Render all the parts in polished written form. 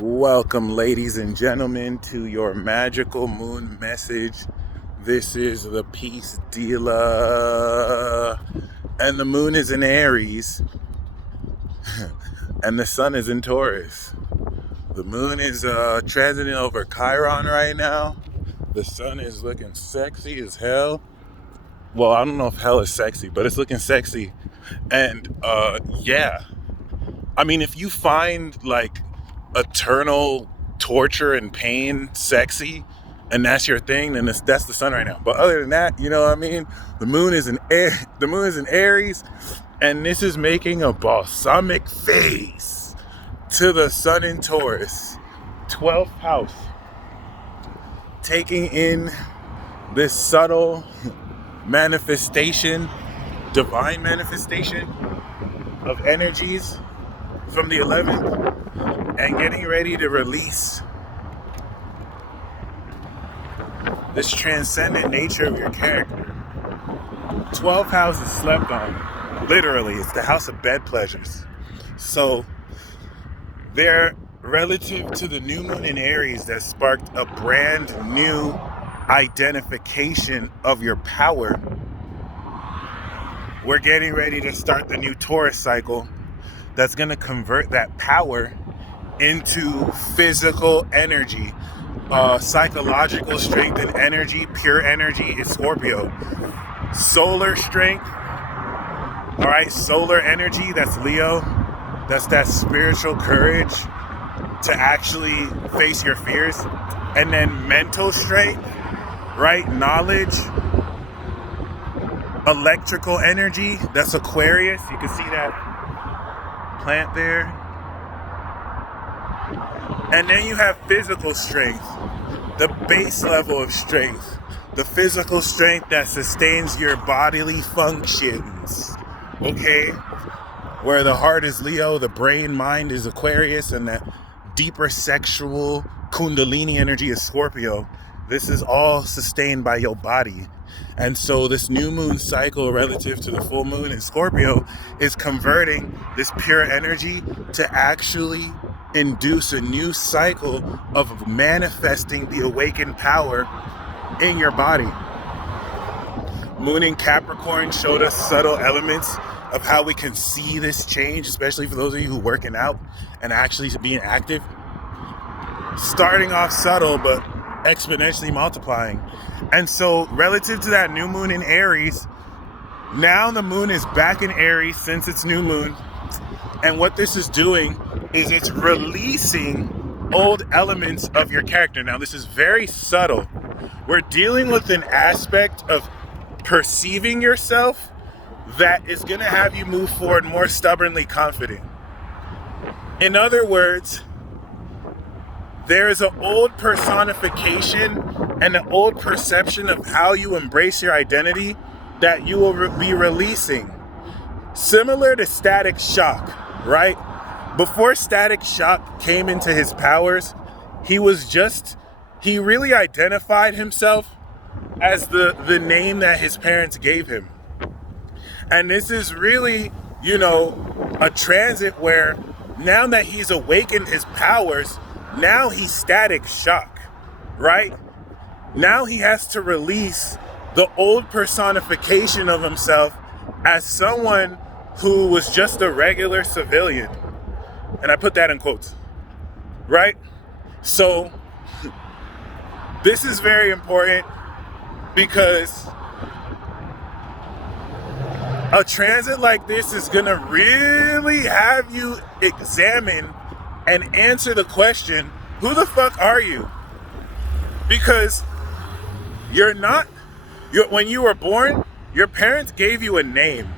Welcome, ladies and gentlemen, to your magical moon message. This is the Peace Dealer, and the moon is in Aries, and the sun is in Taurus. The moon is transiting over Chiron right now. The sun is looking sexy as hell. Well, I don't know if hell is sexy, but it's looking sexy. And yeah, I mean, if you find like eternal torture and pain sexy and that's your thing, then that's the sun right now. But other than that, you know what I mean, the moon is in Aries, and this is making a balsamic face to the sun in Taurus, 12th house, taking in this subtle manifestation, divine manifestation of energies from the 11th, and getting ready to release this transcendent nature of your character. 12th house is slept on. Literally, it's the house of bed pleasures. So they're relative to the new moon in Aries that sparked a brand new identification of your power. We're getting ready to start the new Taurus cycle that's going to convert that power into physical energy, psychological strength and energy. Pure energy is Scorpio. Solar strength, all right, solar energy, that's Leo. That's that spiritual courage to actually face your fears. And then mental strength, right, knowledge, electrical energy, that's Aquarius. You can see that plant there. And then you have physical strength, the base level of strength, the physical strength that sustains your bodily functions, okay? Where the heart is Leo, the brain, mind is Aquarius, and the deeper sexual Kundalini energy is Scorpio. This is all sustained by your body. And so this new moon cycle relative to the full moon in Scorpio is converting this pure energy to actually induce a new cycle of manifesting the awakened power in your body. Moon in Capricorn showed us subtle elements of how we can see this change, especially for those of you who are working out and actually being active. Starting off subtle, but exponentially multiplying. And so relative to that new moon in Aries, now the moon is back in Aries since it's new moon. And what this is doing is it's releasing old elements of your character. Now, this is very subtle. We're dealing with an aspect of perceiving yourself that is going to have you move forward more stubbornly confident. In other words, there is an old personification and an old perception of how you embrace your identity that you will be releasing. Similar to Static Shock, right? Before Static Shock came into his powers, he really identified himself as the name that his parents gave him. And this is really, a transit where now that he's awakened his powers, now he's Static Shock, right? Now he has to release the old personification of himself as someone who was just a regular civilian. And I put that in quotes, right? So this is very important because a transit like this is going to really have you examine and answer the question, who the fuck are you? Because when you were born, your parents gave you a name,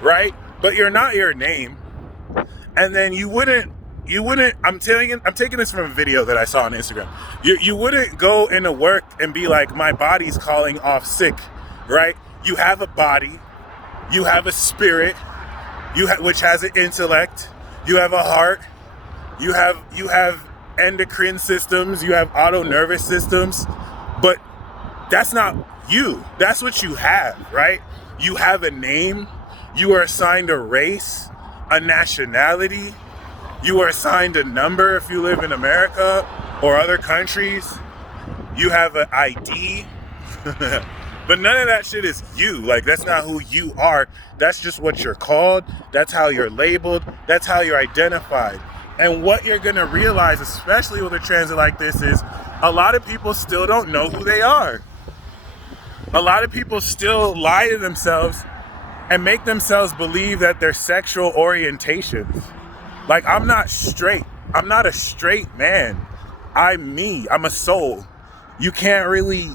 right? But you're not your name. And then you wouldn't, I'm taking this from a video that I saw on Instagram. You wouldn't go into work and be like, my body's calling off sick, right? You have a body, you have a spirit, which has an intellect, you have a heart, you have endocrine systems, you have auto nervous systems, but that's not you. That's what you have, right? You have a name, you are assigned a race, a nationality, You are assigned a number if you live in America or other countries. You have an ID. But none of that shit is you. Like, that's not who you are. That's just what you're called. That's how you're labeled. That's how you're identified. And what you're gonna realize, especially with a transit like this, is a lot of people still don't know who they are. A lot of people still lie to themselves and make themselves believe that they're sexual orientations. Like, I'm not straight. I'm not a straight man. I'm me. I'm a soul. You can't really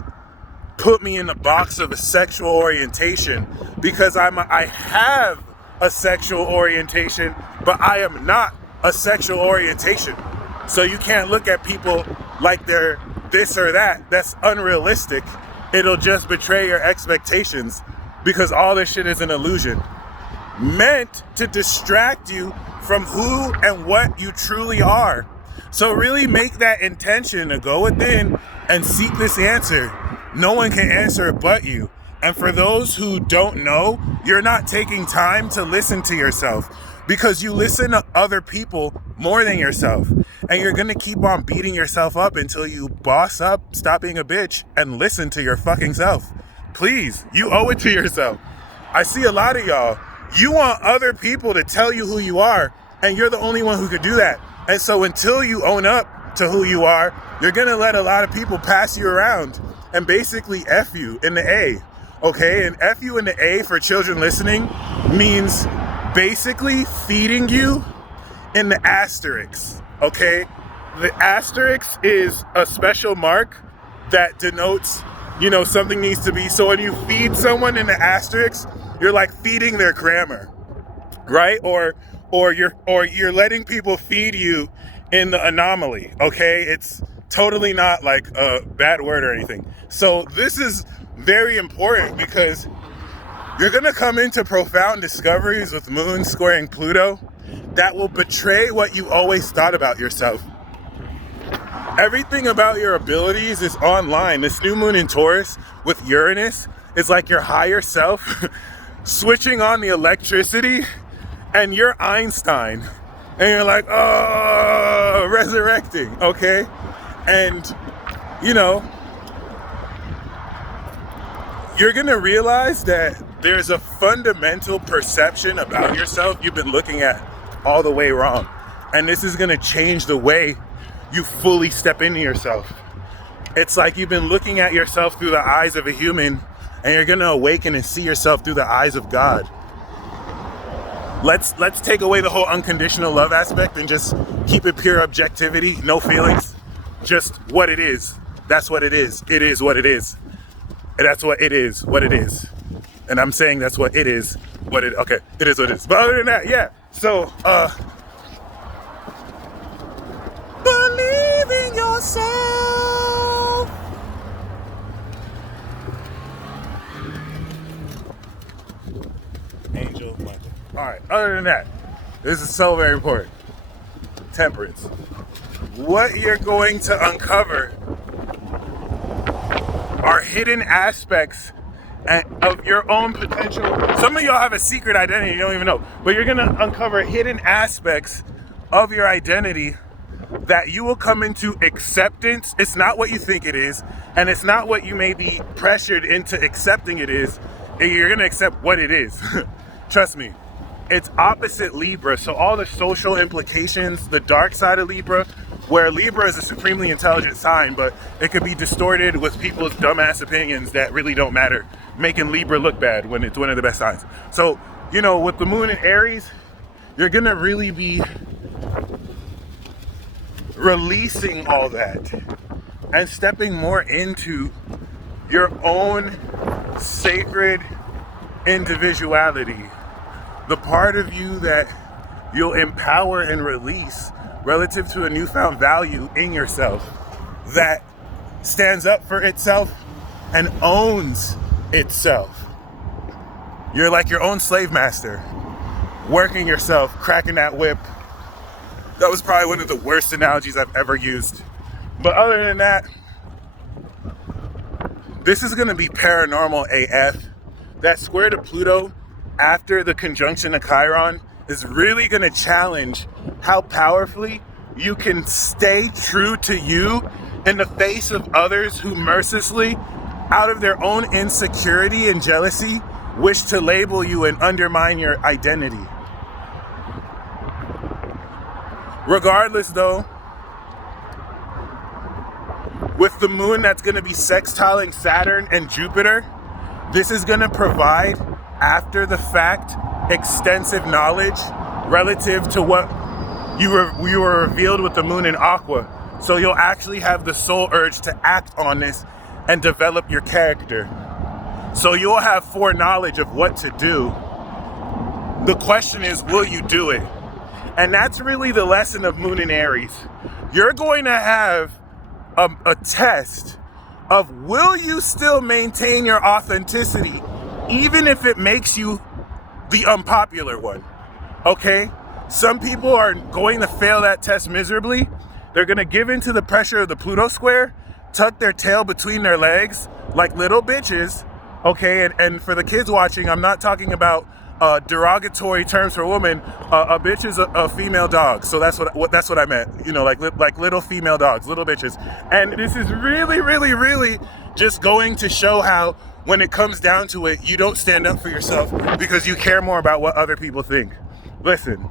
put me in the box of a sexual orientation because I have a sexual orientation, but I am not a sexual orientation. So you can't look at people like they're this or that. That's unrealistic. It'll just betray your expectations because all this shit is an illusion meant to distract you from who and what you truly are. So really make that intention to go within and seek this answer. No one can answer it but you. And for those who don't know, you're not taking time to listen to yourself because you listen to other people more than yourself. And you're gonna keep on beating yourself up until you boss up, stop being a bitch, and listen to your fucking self. Please, you owe it to yourself. I see a lot of y'all. You want other people to tell you who you are, and you're the only one who could do that. And so until you own up to who you are, you're gonna let a lot of people pass you around and basically F you in the A, okay? And F you in the A for children listening means basically feeding you in the asterisk, okay? The asterisk is a special mark that denotes, something needs to be. So when you feed someone in the asterisk, you're like feeding their grammar, right? Or you're letting people feed you in the anomaly, okay? It's totally not like a bad word or anything. So this is very important because you're gonna come into profound discoveries with Moon squaring Pluto that will betray what you always thought about yourself. Everything about your abilities is online. This new moon in Taurus with Uranus is like your higher self switching on the electricity, and you're Einstein. And you're like, oh, resurrecting, okay? And, you're gonna realize that there's a fundamental perception about yourself you've been looking at all the way wrong. And this is gonna change the way you fully step into yourself. It's like you've been looking at yourself through the eyes of a human, and you're gonna awaken and see yourself through the eyes of God. Let's take away the whole unconditional love aspect and just keep it pure objectivity, no feelings, just what it is. That's what it is. It is what it is. And that's what it is, what it is. And I'm saying that's what it is, okay, it is what it is. But other than that, yeah. So, believe in yourself. Angel Michael. All right, other than that, this is so very important. Temperance. What you're going to uncover are hidden aspects of your own potential. Some of y'all have a secret identity you don't even know, but you're gonna uncover hidden aspects of your identity that you will come into acceptance. It's not what you think it is, and it's not what you may be pressured into accepting it is. You're gonna accept what it is. Trust me. It's opposite Libra, so all the social implications, the dark side of Libra, where Libra is a supremely intelligent sign, but it could be distorted with people's dumbass opinions that really don't matter, making Libra look bad when it's one of the best signs. So, with the moon in Aries, you're gonna really be releasing all that and stepping more into your own sacred individuality. The part of you that you'll empower and release relative to a newfound value in yourself that stands up for itself and owns itself. You're like your own slave master, working yourself, cracking that whip. That was probably one of the worst analogies I've ever used. But other than that, this is gonna be paranormal AF. That square to Pluto after the conjunction of Chiron is really gonna challenge how powerfully you can stay true to you in the face of others who mercilessly, out of their own insecurity and jealousy, wish to label you and undermine your identity. Regardless though, with the moon that's going to be sextiling Saturn and Jupiter, this is going to provide, after the fact, extensive knowledge relative to what you were revealed with the moon in Aqua. So you'll actually have the soul urge to act on this and develop your character. So you'll have foreknowledge of what to do. The question is, will you do it? And that's really the lesson of Moon in Aries. You're going to have a test of, will you still maintain your authenticity even if it makes you the unpopular one? Okay? Some people are going to fail that test miserably. They're going to give into the pressure of the Pluto square, tuck their tail between their legs like little bitches. Okay? And for the kids watching, I'm not talking about derogatory terms for women. A bitch is a female dog, so that's what I meant. You know, like little female dogs, little bitches. And this is really, really, really just going to show how, when it comes down to it, you don't stand up for yourself because you care more about what other people think. Listen,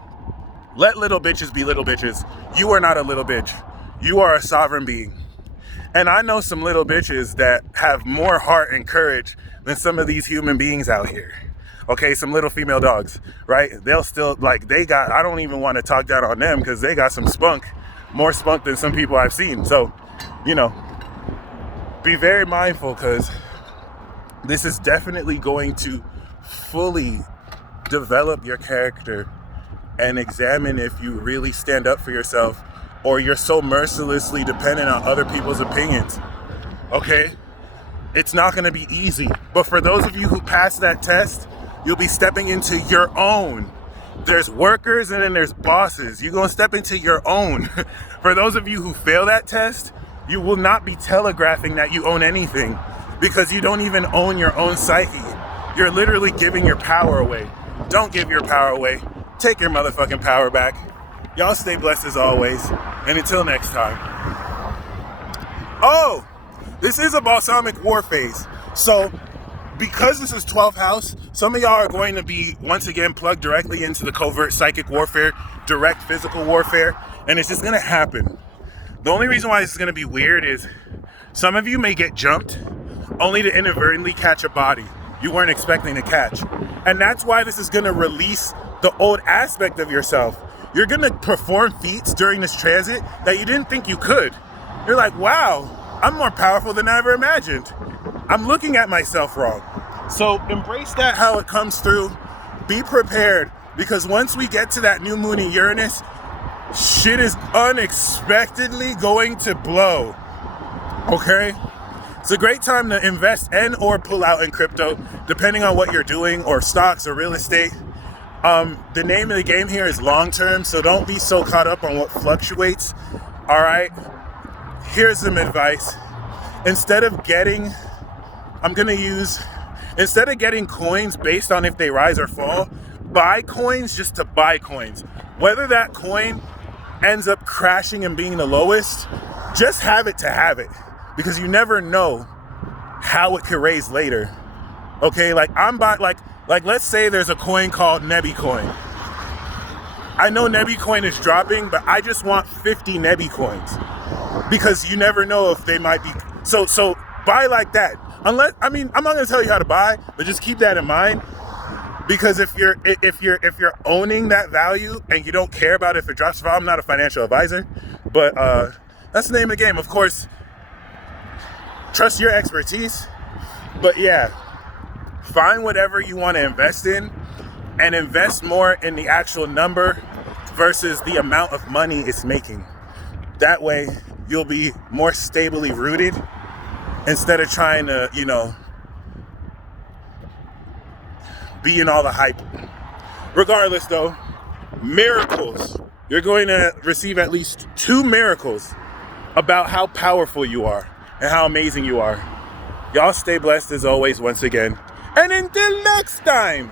let little bitches be little bitches. You are not a little bitch. You are a sovereign being. And I know some little bitches that have more heart and courage than some of these human beings out here. Okay, some little female dogs, right? They'll still, I don't even want to talk down on them because they got some spunk, more spunk than some people I've seen. So, you know, be very mindful, because this is definitely going to fully develop your character and examine if you really stand up for yourself, or you're so mercilessly dependent on other people's opinions. Okay? It's not going to be easy. But for those of you who pass that test, you'll be stepping into your own. There's workers and then there's bosses. You're going to step into your own. For those of you who fail that test, you will not be telegraphing that you own anything, because you don't even own your own psyche. You're literally giving your power away. Don't give your power away. Take your motherfucking power back. Y'all stay blessed as always. And until next time. Oh, this is a balsamic war phase. So, because this is 12th house, some of y'all are going to be, once again, plugged directly into the covert psychic warfare, direct physical warfare, and it's just going to happen. The only reason why this is going to be weird is some of you may get jumped only to inadvertently catch a body you weren't expecting to catch. And that's why this is going to release the old aspect of yourself. You're going to perform feats during this transit that you didn't think you could. You're like, wow, I'm more powerful than I ever imagined. I'm looking at myself wrong. So embrace that how it comes through. Be prepared, because once we get to that new moon in Uranus, shit is unexpectedly going to blow. Okay? It's a great time to invest and or pull out in crypto, depending on what you're doing, or stocks or real estate. The name of the game here is long term, so don't be so caught up on what fluctuates. All right? Here's some advice. Instead of getting coins based on if they rise or fall, buy coins just to buy coins. Whether that coin ends up crashing and being the lowest, just have it to have it, because you never know how it could raise later. Okay, like let's say there's a coin called Nebi coin. I know Nebi coin is dropping, but I just want 50 Nebi coins, because you never know if they might be. So buy like that. I'm not going to tell you how to buy, but just keep that in mind. Because if you're owning that value and you don't care about if it drops, I'm not a financial advisor, but that's the name of the game. Of course, trust your expertise, but yeah, find whatever you want to invest in, and invest more in the actual number versus the amount of money it's making. That way, you'll be more stably rooted instead of trying to, be in all the hype. Regardless though, miracles. You're going to receive at least 2 miracles about how powerful you are and how amazing you are. Y'all stay blessed as always once again. And until next time.